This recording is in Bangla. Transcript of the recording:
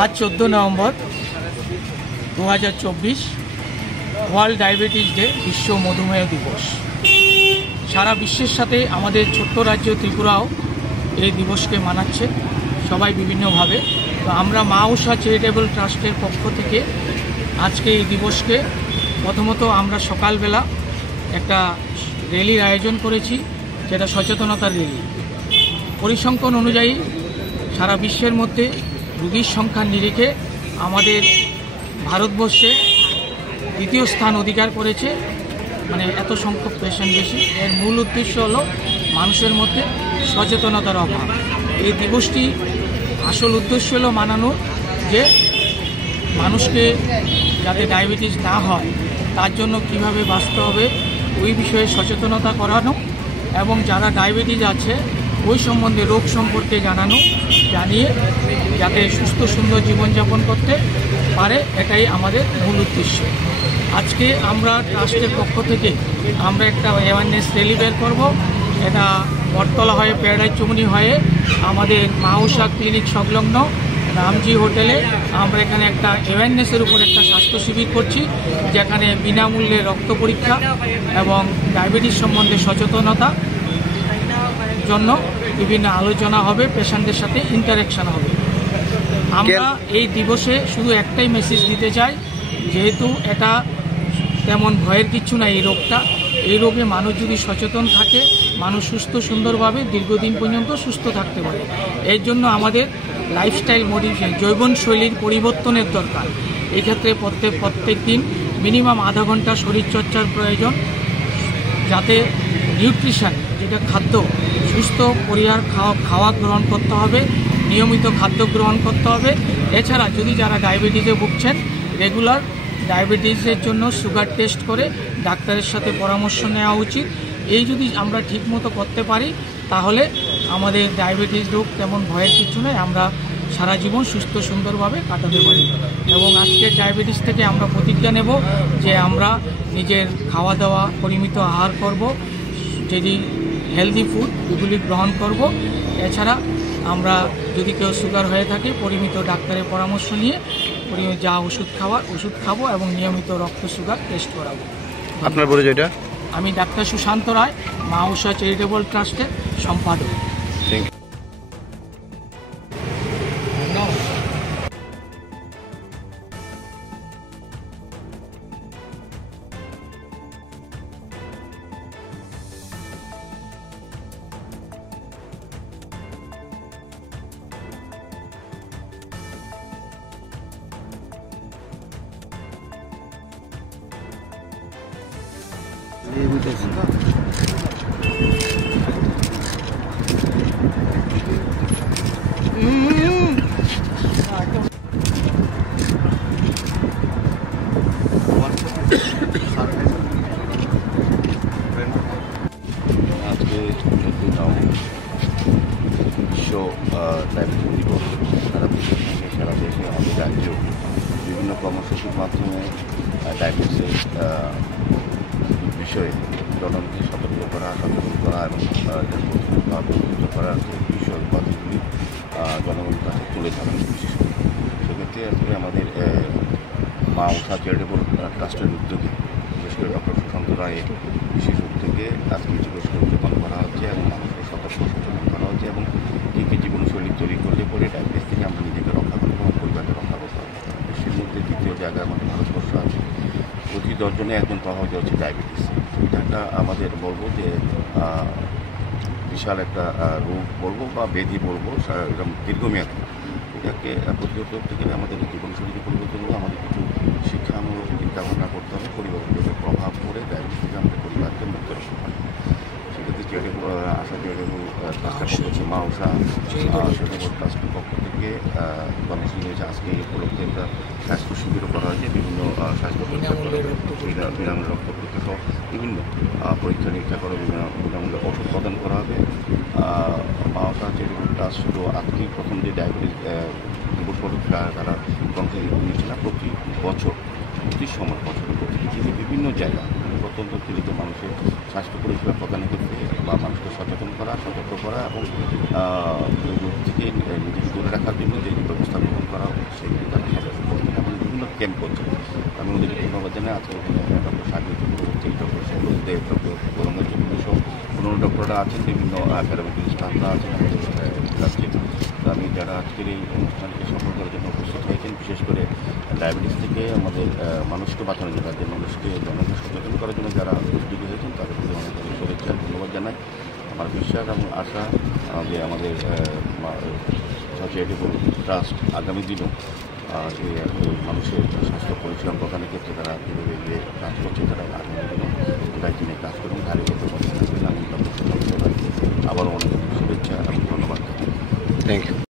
आज 14 नवंबर 2024 ওয়ার্ল্ড ডায়াবেটিস ডে, বিশ্ব মধুমেহ দিবস। সারা বিশ্বের সাথে আমাদের ছোট্ট রাজ্য ত্রিপুরাও এই দিবসকে মানাচ্ছে, সবাই বিভিন্নভাবে। তো আমরা মা ঊষা চ্যারিটেবল ট্রাস্টের পক্ষ থেকে আজকে এই দিবসকে প্রথমত আমরা সকালবেলা একটা র্যালির আয়োজন করেছি, যেটা সচেতনতার র্যালি। পরিসংখ্যান অনুযায়ী সারা বিশ্বের মধ্যে রোগীর সংখ্যার নিরিখে আমাদের ভারতবর্ষে দ্বিতীয় স্থান অধিকার করেছে, মানে এত সংখ্যক পেশেন্ট বেশি। এর মূল উদ্দেশ্য হলো মানুষের মধ্যে সচেতনতার অভাব। এই দিবসটি আসল উদ্দেশ্য হলো মানানো যে মানুষকে যাতে ডায়াবেটিস না হয় তার জন্য কিভাবে বাঁচতে হবে ওই বিষয়ে সচেতনতা করানো, এবং যারা ডায়াবেটিস আছে ওই সম্বন্ধে রোগ সম্পর্কে জানিয়ে যাতে সুস্থ সুন্দর জীবনযাপন করতে পারে, এটাই আমাদের মূল উদ্দেশ্য। আজকে আমরা ট্রাস্টের পক্ষ থেকে আমরা একটা অ্যাওয়ারনেস র্যালি বের করবো। এটা বটতলা হয়ে প্যারাডাইজ চৌমুহনী হয়ে আমাদের মা ঊষা ক্লিনিক সংলগ্ন রামজি হোটেলে আমরা এখানে একটা অ্যাওয়ারনেসের উপর একটা স্বাস্থ্য শিবির করছি, যেখানে বিনামূল্যে রক্ত পরীক্ষা এবং ডায়াবেটিস সম্বন্ধে সচেতনতা জন্য বিভিন্ন আলোচনা হবে, পেশেন্টদের সাথে ইন্টারাকশন হবে। আমরা এই দিবসে শুধু একটাই মেসেজ দিতে চাই, যেহেতু এটা তেমন ভয়ের কিছু না। এই রোগে মানুষ যদি সচেতন থাকে, মানুষ সুস্থ সুন্দরভাবে দীর্ঘদিন পর্যন্ত সুস্থ থাকতে পারে। এর জন্য আমাদের লাইফস্টাইল মডিফিকেশন, জীবনশৈলীর পরিবর্তনের দরকার। এক্ষেত্রে প্রত্যেক দিন মিনিমাম আধা ঘন্টা শরীরচর্চার প্রয়োজন, যাতে নিউট্রিশন যেটা খাদ্য, সুস্থ পরিহার খাওয়া গ্রহণ করতে হবে, নিয়মিত খাদ্য গ্রহণ করতে হবে। এছাড়া যদি যারা ডায়াবেটিসে ভুগছেন, রেগুলার ডায়াবেটিসের জন্য সুগার টেস্ট করে ডাক্তারের সাথে পরামর্শ নেওয়া উচিত। এই যদি আমরা ঠিকমতো করতে পারি তাহলে আমাদের ডায়াবেটিস রোগ তেমন ভয়ের কিছু নেই, আমরা সারা জীবন সুস্থ সুন্দরভাবে কাটাতে পারি। এবং আজকের ডায়াবেটিস থেকে আমরা প্রতিজ্ঞা নেব যে আমরা নিজের খাওয়া দাওয়া পরিমিত আহার করব, যদি হেলদি ফুড এগুলি গ্রহণ করব। এছাড়া আমরা যদি কেউ সুগার হয়ে থাকে পরিমিত ডাক্তারের পরামর্শ নিয়ে যা ওষুধ খাবো এবং নিয়মিত রক্ত সুগার টেস্ট করাবো। আপনার পরিচয়টা? আমি ডাক্তার সুশান্ত রায়, মা ঊষা চ্যারিটেবল ট্রাস্টের সম্পাদক। আজকে বিশ্ব ডায়াবেটিস দিবস। সারা বিশ্বের সঙ্গে সারা দেশে আমাদের রাজ্যেও বিভিন্ন কর্মসূচির মাধ্যমে ডায়াবেটিসের বিষয়ে জনগণকে সতর্ক করা, সচেতন করা এবং প্রতিরোধ করার যে বিষয় কথাগুলি জনগণের কাছে তুলে ধরেন। বিশেষ করে সেক্ষেত্রে আসলে আমাদের মা ঊষা চ্যারিটেবল ট্রাস্টের উদ্যোগে, বিশেষ করে ডক্টর সুশান্ত রায়ের বিশেষ উদ্যোগে আজকে দিবসকে উদযাপন করা হচ্ছে এবং মানুষকে সতর্ক সচেতন করা হচ্ছে এবং কী কী জীবনশৈলী তৈরি করলে পরে ডায়াবেটিস থেকে আমরা নিজেকে রক্ষা করবো এবং পরিবারকে রক্ষা করতে হবে। বিশ্বের মধ্যে দ্বিতীয় জায়গায় আমাদের ভারতবর্ষ আছে। প্রতি 10 জনে একজন প্রভাবিত হচ্ছে ডায়াবেটিস। এটা একটা আমাদের বলবো যে বিশাল একটা রোগ বলবো বা ব্যাধি বলবো, এরকম দীর্ঘমেয়াদী। এটাকে প্রতিরোধ করতে গেলে আমাদের জীবনশৈলীকে পরিবর্তন করবো, আমাদের কিছু শিক্ষামূলক চিন্তাভাবনা করতে হবে, পরিবারের প্রভাব পড়ে ডায়াবেটিস থেকে আমাদের পরিবারকে মুক্ত রাখতে হবে। সেক্ষেত্রে আশা চ্যারিটেবল ট্রাস্টের পক্ষ হচ্ছে মা ঊষা চ্যারিটেবল ট্রাস্টের পক্ষ থেকে কর্মসূচি নিয়েছে। আজকে এই উপলক্ষে একটা স্বাস্থ্য শিবিরও করা হয়েছে, বিভিন্ন স্বাস্থ্য পরীক্ষা করে বিনামূল্যে রক্ত পরীক্ষা সহ বিভিন্ন পরীক্ষা নিরীক্ষা করে বিনামূল্যে ওষুধ প্রদান করা হবে। মা ঊষা চ্যারিটেবল ট্রাস্ট শুধু আজকেই প্রথম যে ডায়াবেটিস দিবস তারা কর্মসূচি নিচ্ছে না, প্রতি বছর পৃথিবীর বিভিন্ন জায়গা প্রত্যন্ত দিকে মানুষের স্বাস্থ্য পরিষেবা প্রদানের ক্ষেত্রে বা মানুষকে সচেতন করা, সতর্ক করা এবং এই রোগ থেকে নিজেকে দূরে রাখার জন্য যে যে ব্যবস্থা গ্রহণ করা হবে সেগুলি তারা সচেতন করছে এবং বিভিন্ন ক্যাম্প করছে। আমি ওদেরকে ধন্যবাদ জানাই। আজকে এখানে ডক্টর সাহিদ চক্রবর্তী, ডক্টর সৌরভ দেব, ডক্টর গৌরঙ্গ চক্রবর্তী সহ পুরনো ডক্টররা আছেন, বিভিন্ন প্যারামেডিক্যাল স্টাফরা আছেন রাজ্যে। আমি যারা আজকের এই অনুষ্ঠানকে সফল করার জন্য উপস্থিত হয়েছেন, বিশেষ করে ডায়াবেটিস থেকে আমাদের মানুষকে বাঁচানোর জন্য, রাজ্যের মানুষকে জনকে সচেতন করার জন্য যারা উদ্যোগী হয়েছেন তাদের প্রতি অনেক অনেক শুভেচ্ছা ধন্যবাদ জানাই। আমার বিশ্বাস এবং আশা যে আমাদের চ্যারিটেবল ট্রাস্ট আগামী দিনও এই মানুষের স্বাস্থ্য পরিষেবা প্রদানের ক্ষেত্রে তারা কীভাবে এগিয়ে কাজ করছে, তারা আগামী দিনও দায়িত্ব নিয়ে কাজ করুন, ধারাবাহিকতা বজায় থাকবেন। আমি আবারও অনেক শুভেচ্ছা এবং ধন্যবাদ। Thank you.